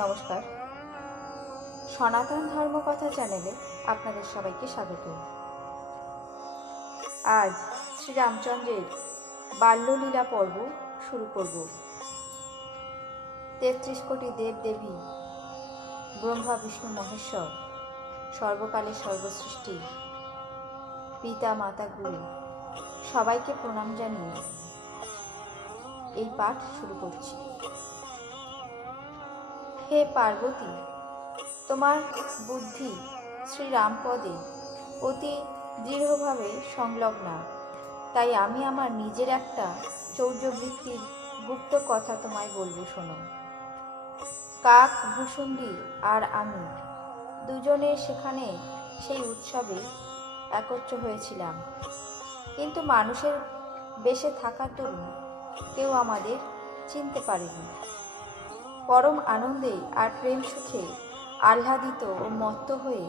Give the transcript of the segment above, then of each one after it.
নমস্কার। সনাতন ধর্মকথা চ্যানেলে আপনাদের সবাইকে স্বাগত। আজ শ্রীরামচন্দ্রের বাল্যলীলা পর্ব শুরু করব। ৩৩ কোটি দেব দেবী, ব্রহ্মা বিষ্ণু মহেশ্বর, সর্বকালের সর্বসৃষ্টি, পিতা মাতা গুরু সবাইকে প্রণাম জানিয়ে এই পাঠ শুরু করছি। হে পার্বতী, তোমার বুদ্ধি শ্রীরামপদে অতি দৃঢ়ভাবে সংলগ্না, তাই আমি আমার নিজের একটা চৌর্যবৃত্তির গুপ্ত কথা তোমায় বলবো, শোনো। কাক ভূষুণ্ডী আর আমি দুজনে সেখানে সেই উৎসবে একত্র হয়েছিলাম, কিন্তু মানুষের বেশে থাকার দরুন কেউ আমাদের চিনতে পারেনি। পরম আনন্দে আর প্রেম সুখে আহ্লাদিত ও মত্ত হয়ে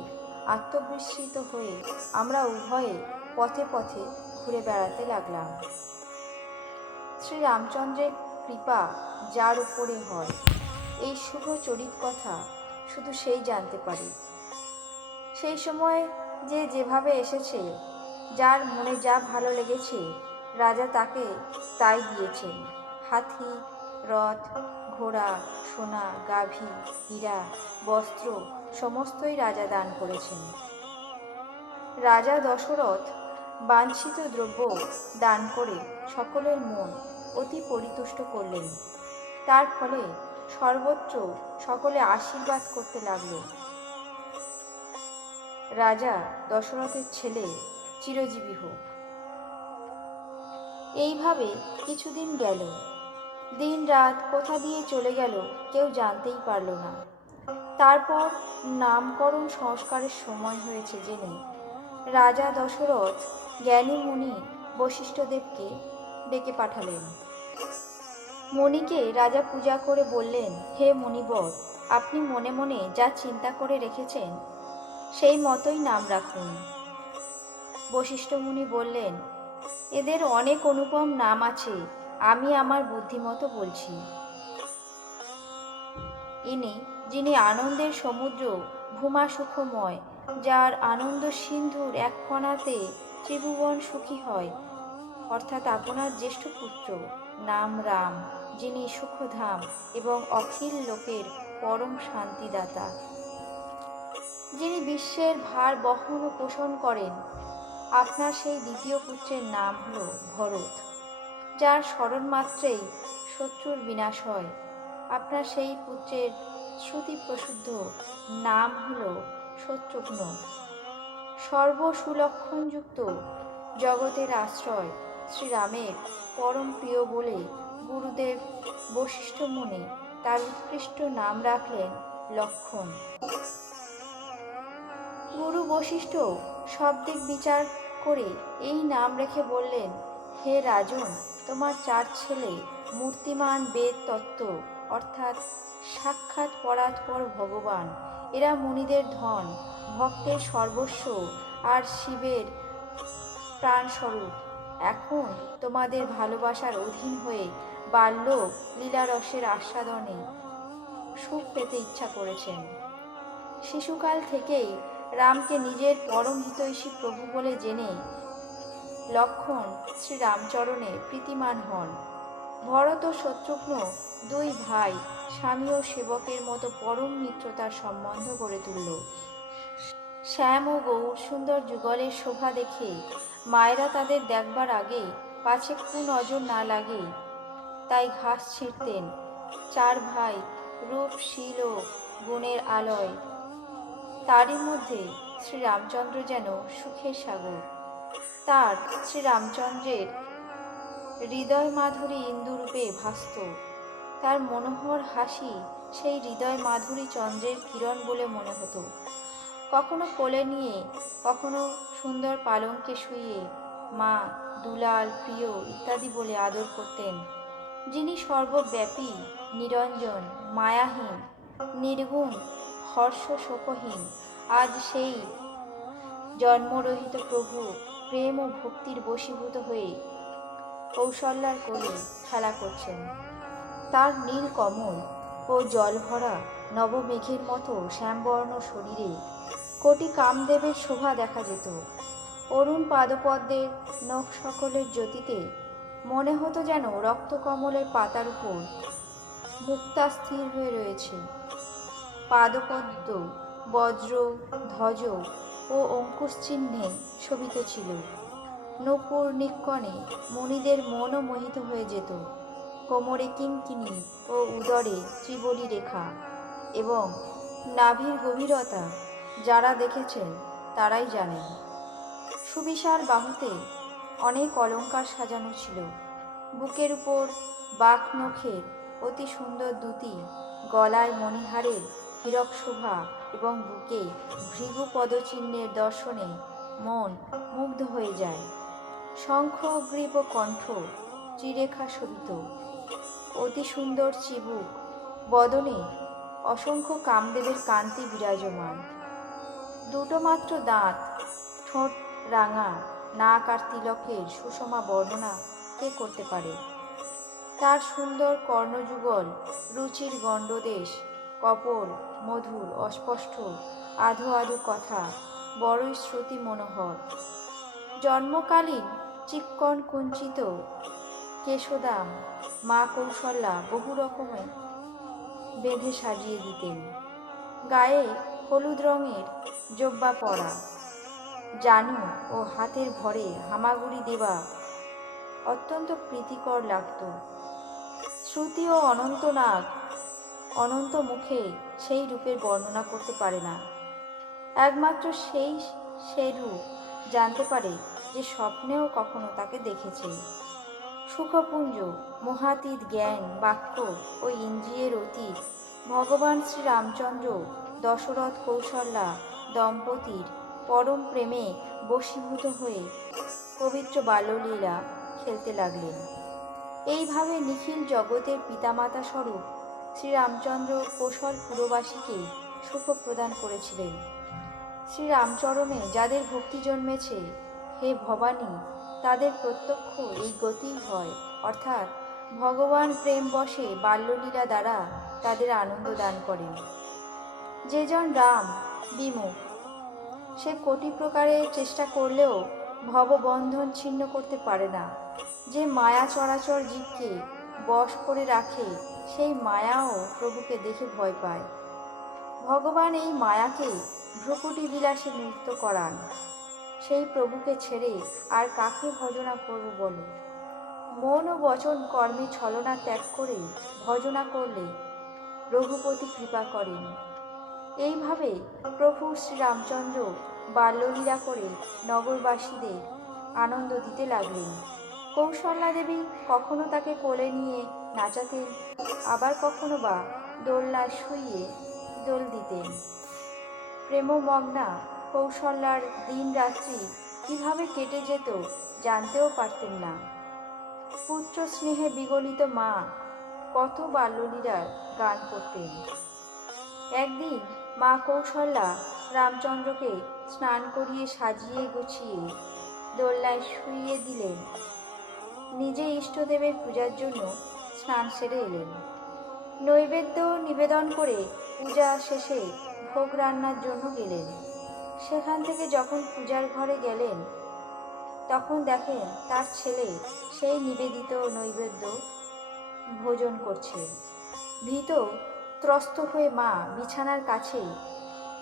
আত্মবিস্মৃত হয়ে আমরা উভয়ে পথে পথে ঘুরে বেড়াতে লাগলাম। শ্রীরামচন্দ্রের কৃপা যার উপরে হয়, এই শুভ চরিত কথা শুধু সেই জানতে পারে। সেই সময় যে যেভাবে এসেছে, যার মনে যা ভালো লেগেছে, রাজা তাকে তাই দিয়েছেন। হাতি, রথ, ঘোড়া, সোনা, গাভী, হীরা, বস্ত্র সমস্তই রাজা দান করেছেন। রাজা দশরথ বাঞ্ছিত দ্রব্য দান করে সকলের মন অতি পরিতুষ্ট করলেন। তার ফলে সর্বত্র সকলে আশীর্বাদ করতে লাগল, রাজা দশরথের ছেলে চিরজীবী হোক। এইভাবে কিছুদিন গেল। দিন রাত কোথা দিয়ে চলে গেল কেউ জানতেই পারল না। তারপর নামকরণ সংস্কারের সময় হয়েছে জেনে রাজা দশরথ জ্ঞানী মুনি বশিষ্ঠদেবকে ডেকে পাঠালেন। মুনিকে রাজা পূজা করে বললেন, হে মুনিবর, আপনি মনে মনে যা চিন্তা করে রেখেছেন সেই মতোই নাম রাখুন। বশিষ্ঠ মুনি বললেন, এদের অনেক অনুপম নাম আছে, আমি আমার বুদ্ধিমতো বলছি। ইনি যিনি আনন্দের সমুদ্র, ভূমা সুখময়, যার আনন্দ সিন্ধুর এক কণাতে ত্রিভুবন সুখী হয়, অর্থাৎ আপনার জ্যেষ্ঠ পুত্র, নাম রাম, যিনি সুখধাম এবং অখিল লোকের পরম শান্তিদাতা, যিনি বিশ্বের ভার বহন ও পোষণ করেন। আপনার সেই দ্বিতীয় পুত্রের নাম হল ভরত, যার স্মরণ মাত্রেই শত্রুর বিনাশ হয়। আপনার সেই পুত্রের শ্রুতি প্রসিদ্ধ নাম হল শত্রুঘ্ন। সর্বসুলক্ষণযুক্ত জগতের আশ্রয় শ্রীরামের পরম প্রিয় বলে গুরুদেব বশিষ্ঠ মুনি তার উৎকৃষ্ট নাম রাখলেন লক্ষণ। গুরু বশিষ্ঠ সব দিক বিচার করে এই নাম রেখে বললেন, হে রাজন, তোমার 4 ছেলে মূর্তিমান বেদ তত্ত্ব, অর্থাৎ সাক্ষাৎ পরাৎপর ভগবান। এরা মুনিদের ধন, ভক্তের সর্বস্ব আর শিবের প্রাণস্বরূপ। এখন তোমাদের ভালোবাসার অধীন হয়ে বাল্য লীলারসের আস্বাদনে সুখ পেতে ইচ্ছা করেছেন। শিশুকাল থেকেই রামকে নিজের পরম হিতৈষী প্রভু বলে জেনে লক্ষণ শ্রীরামচরণে প্রীতিমান হন। ভরত ও শত্রুঘ্ন 2 ভাই স্বামী ও সেবকের মতো পরম মিত্রতার সম্বন্ধ গড়ে তুলল। শ্যাম ও গৌর সুন্দর যুগলের শোভা দেখে মায়েরা তাদের দেখবার আগে পাছে কুনজর না লাগে তাই ঘাস ছিঁড়তেন। 4 ভাই রূপ, শীল ও গুণের আলয়, তারই মধ্যে শ্রীরামচন্দ্র যেন সুখের সাগর। তার শ্রীরামচন্দ্রের হৃদয় মাধুরী ইন্দুরূপে ভাসত। তার মনোহর হাসি সেই হৃদয় মাধুরী চন্দ্রের কিরণ বলে মনে হতো। কখনো কোলে নিয়ে, কখনো সুন্দর পালঙ্কে শুইয়ে মা, দুলাল, প্রিয় ইত্যাদি বলে আদর করতেন। যিনি সর্বব্যাপী, নিরঞ্জন, মায়াহীন, নির্গুণ, হর্ষ শোকহীন, আজ সেই জন্মরহিত প্রভু প্রেম ও ভক্তির বশীভূত হয়ে কৌশল্যার কোলে খেলা করছেন। তার নীল কমল ও জলভরা নবমেঘের মতো শ্যামবর্ণ শরীরে কোটি কামদেবের শোভা দেখা যেত। অরুণ পাদপদ্মের নখ সকলের জ্যোতিতে মনে হতো যেন রক্তকমলের পাতার উপর মুক্তা স্থির হয়ে রয়েছে। পাদপদ্ম বজ্র, ধ্বজ ও অঙ্কুশ চিহ্নে শোভিত ছিল। নূপুর নিক্কণে মুনিদের মনও মোহিত হয়ে যেত। কোমরে কিঙ্কিণী ও উদরে ত্রিবলী রেখা এবং নাভির গভীরতা যারা দেখেছেন তারাই জানেন। সুবিশাল বাহুতে অনেক অলঙ্কার সাজানো ছিল। বুকের উপর বাঘ নখের অতি সুন্দর দুটি, গলায় মণিহারের হীরক শোভা এবং বুকে ভৃগু পদচিহ্নের দর্শনে মন মুগ্ধ হয়ে যায়। শঙ্খ গ্রীব কণ্ঠ ত্রিরেখা শোভিত, অতি সুন্দর চিবুক, বদনে অসংখ্য কামদেবের কান্তি বিরাজমান। দুটো মাত্র দাঁত, ঠোঁট রাঙা, নাক আর তিলকের সুষমা বর্ণনা কে করতে পারে? তার সুন্দর কর্ণযুগল, রুচির গণ্ডদেশ, কপল মধুর অস্পষ্ট আধো আধো কথা বড়ই শ্রুতি মনোহর। জন্মকালীন চিক্কণ কুঞ্চিত কেশদাম মা কৌশল্যা বহু রকমে বেঁধে সাজিয়ে দিতেন। গায়ে হলুদ রঙের জব্বা পরা, জানু ও হাতের ভরে হামাগুড়ি দেওয়া অত্যন্ত প্রীতিকর লাগত। শ্রুতি ও অনন্তনাগ অনন্ত মুখে সেই রূপের বর্ণনা করতে পারে না। একমাত্র সে রূপ জানতে পারে যে স্বপ্নেও কখনো তাকে দেখেছে। সুখপুঞ্জ, মহাতীত জ্ঞান, বাক্য ও ইন্দ্রিয়ের অতীত ভগবান শ্রীরামচন্দ্র দশরথ কৌশল্যা দম্পতির পরম প্রেমে বশীভূত হয়ে পবিত্র বাল্যলীলা খেলতে লাগলেন। এইভাবে নিখিল জগতের পিতামাতা স্বরূপ শ্রীরামচন্দ্র কোশল পুরবাসীকে সুখ প্রদান করেছিলেন। শ্রীরামচরণে যাদের ভক্তি জন্মেছে, হে ভবানী, তাদের প্রত্যক্ষ এই গতিই হয়, অর্থাৎ ভগবান প্রেম বশে বাল্যলীলা দ্বারা তাদের আনন্দ দান করেন। যেজন রাম বিমুখ, সে কোটি প্রকারে চেষ্টা করলেও ভববন্ধন ছিন্ন করতে পারে না। যে মায়া চরাচর জীবকে বশ করে রাখে, সেই মায়াও প্রভুকে দেখে ভয় পায়। ভগবান এই মায়াকে ভ্রুকুটি বিলাসে নৃত্য করান। সেই প্রভুকে ছেড়ে আর কাকে ভজনা করব বলো? মন ও বচন কর্মে ছলনা ত্যাগ করে ভজনা করলে রঘুপতি কৃপা করেন। এইভাবে প্রভু শ্রীরামচন্দ্র বাল্যলীলা করে নগরবাসীদের আনন্দ দিতে লাগলেন। কৌশল্যা দেবী কখনো তাকে কোলে নিয়ে নাচাতেন, আবার কখনো বা দোলনায় শুইয়ে দোল দিতেন। প্রেমমগ্না কৌশল্যার দিন রাত্রি কিভাবে কেটে যেত জানতেও পারতেন না। পুত্র স্নেহে বিগলিত মা কত বাল্যলীলার গান করতেন। একদিন মা কৌশল্যা রামচন্দ্রকে স্নান করিয়ে সাজিয়ে গুছিয়ে দোলনায় শুইয়ে দিলেন। নিজে ইষ্টদেবের পূজার জন্য স্নান সেরে এলেন। নৈবেদ্য নিবেদন করে পূজা শেষে ভোগ রান্নার জন্য গেলেন। সেখান থেকে যখন পূজার ঘরে গেলেন, তখন দেখেন তার ছেলে সেই নিবেদিত নৈবেদ্য ভোজন করছে। ভীত ত্রস্ত হয়ে মা বিছানার কাছে,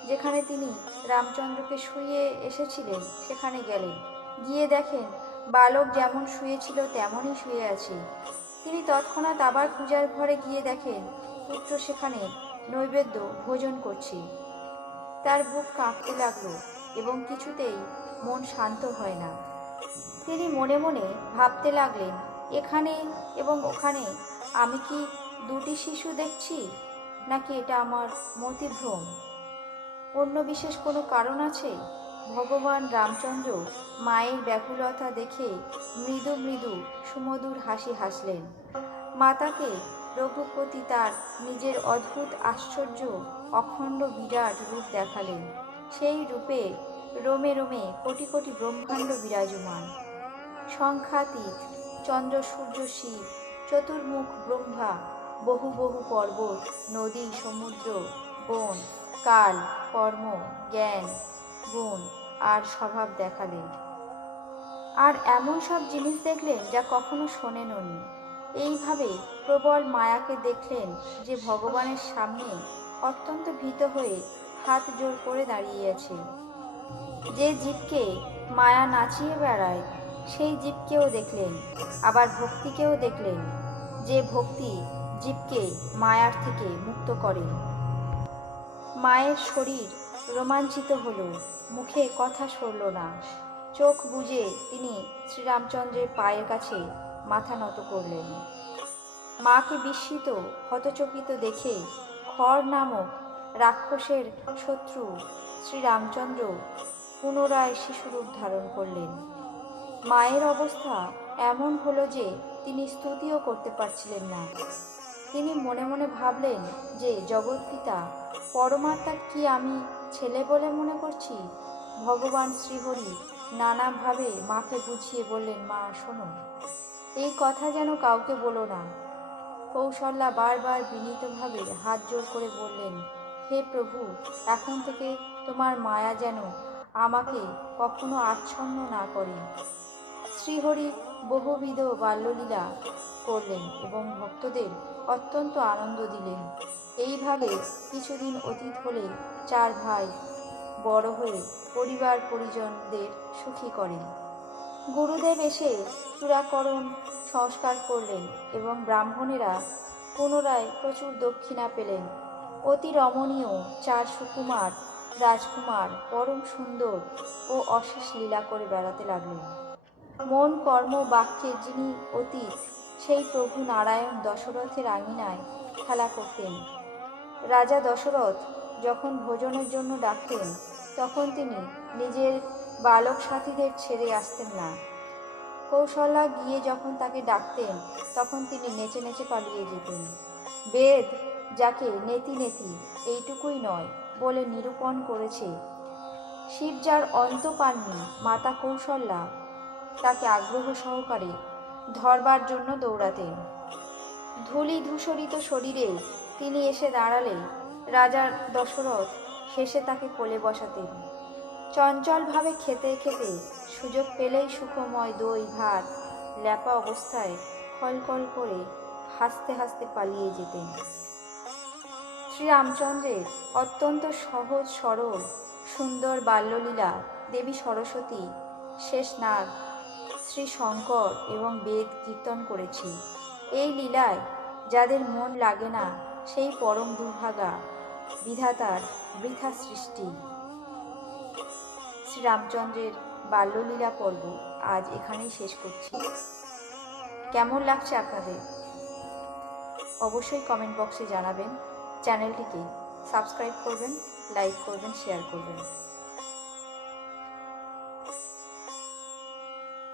যেখানে তিনি রামচন্দ্রকে শুইয়ে এসেছিলেন, সেখানে গেলেন। গিয়ে দেখেন বালক যেমন শুয়েছিল তেমনই শুয়ে আছে। তিনি তৎক্ষণাৎ আবার পূজার ঘরে গিয়ে দেখেন পুত্র সেখানে নৈবেদ্য ভোজন করছে। তার বুক কাঁপতে লাগলো এবং কিছুতেই মন শান্ত হয় না। তিনি মনে মনে ভাবতে লাগলেন, এখানে এবং ওখানে আমি কি দুটি শিশু দেখছি, নাকি এটা আমার মতিভ্রম? অন্য বিশেষ কোনো কারণ আছে? ভগবান রামচন্দ্র মায়ের ব্যাকুলতা দেখে মৃদু মৃদু সুমধুর হাসি হাসলেন। মাতাকে রঘুপতি তার নিজের অদ্ভুত আশ্চর্য অখণ্ড বিরাট রূপ দেখালেন। সেই রূপে রোমে রোমে কোটি কোটি ব্রহ্মাণ্ড বিরাজমান। সংখ্যাতীত চন্দ্র সূর্য শিব, চতুর্মুখ ব্রহ্মা, বহু বহু পর্বত, নদী, সমুদ্র, বন, কাল, কর্ম, জ্ঞান, গুণ আর স্বভাব দেখালেন। আর এমন সব জিনিস দেখলেন যা কখনো শোনেননি। এইভাবে প্রবল মায়াকে দেখলেন যে ভগবানের সামনে অত্যন্ত ভীত হয়ে হাত জোড় করে দাঁড়িয়ে আছে। যে জীবকে মায়া নাচিয়ে বেড়ায় সেই জীবকেও দেখলেন, আবার ভক্তিকেও দেখলেন, যে ভক্তি জীবকে মায়ার থেকে মুক্ত করে। মায়ের শরীর রোমাঞ্চিত হলো, মুখে কথা সরল না। চোখ বুজে তিনি শ্রীরামচন্দ্রের পায়ের কাছে মাথা নত করলেন। মাকে বিস্মিত হতচকিত দেখে খড় নামক রাক্ষসের শত্রু শ্রীরামচন্দ্র পুনরায় শিশুরূপ ধারণ করলেন। মায়ের অবস্থা এমন হলো যে তিনি স্তুতিও করতে পারছিলেন না। তিনি মনে মনে ভাবলেন যে জগৎপিতা পরমাত্মা কি আমি ছেলে বলে মনে করছি? ভগবান শ্রীহরি নানাভাবে মাকে বুঝিয়ে বললেন, মা শোনো, এই কথা যেন কাউকে বলো না। কৌশল্যা বারবার বিনীতভাবে হাত জোড় করে বললেন, হে প্রভু, এখন থেকে তোমার মায়া যেন আমাকে কখনো আচ্ছন্ন না করে। শ্রীহরি বহুবিধ বাল্যলীলা করলেন এবং ভক্তদের অত্যন্ত আনন্দ দিলেন। এইভাবে কিছুদিন অতীত হলে চার ভাই বড় হয়ে পরিবার পরিজনদের সুখী করেন। গুরুদেব এসে চূড়াকরণ সংস্কার করলেন এবং ব্রাহ্মণেরা পুনরায় প্রচুর দক্ষিণা পেলেন। অতি রমণীয় চার সুকুমার রাজকুমার পরম সুন্দর ও অশেষ লীলা করে বেড়াতে লাগলেন। মন কর্ম বাক্যে যিনি অতীত সেই প্রভু নারায়ণ দশরথের আঙিনায় খেলা করতেন। রাজা দশরথ যখন ভোজনের জন্য ডাকতেন তখন তিনি নিজের বালক সাথীদের ছেড়ে আসতেন না। কৌশল্যা গিয়ে যখন তাকে ডাকতেন তখন তিনি নেচে নেচে পালিয়ে যেতেন। বেদ যাকে নেতি নেতি এইটুকুই নয় বলে নিরূপণ করেছে, শিব যার অন্ত পাননি, মাতা কৌশল্যা তাকে আগ্রহ সহকারে ধরবার জন্য দৌড়াতেন। ধূলি ধূসরিত শরীরে তিনি এসে দাঁড়ালে রাজা দশরথ হেসে তাকে কোলে বসাতেন। চঞ্চলভাবে খেতে খেতে সুযোগ পেলেই সুখময় দই ভাত ল্যাপা অবস্থায় কলকল করে হাসতে হাসতে পালিয়ে যেতেন। শ্রীরামচন্দ্রের অত্যন্ত সহজ সরল সুন্দর বাল্যলীলা দেবী সরস্বতী, শেষনাগ, শ্রী শঙ্কর এবং বেদ কীর্তন করেছে। এই লীলায় যাদের মন লাগে না সেই পরম দুর্ভাগা, বিধাতার বৃথা সৃষ্টি। শ্রীরামচন্দ্রের বাল্যলীলা পর্ব আজ এখানেই শেষ করছি। কেমন লাগছে আপনাদের অবশ্যই কমেন্ট বক্সে জানাবেন। চ্যানেলটিকে সাবস্ক্রাইব করবেন, লাইক করবেন, শেয়ার করবেন।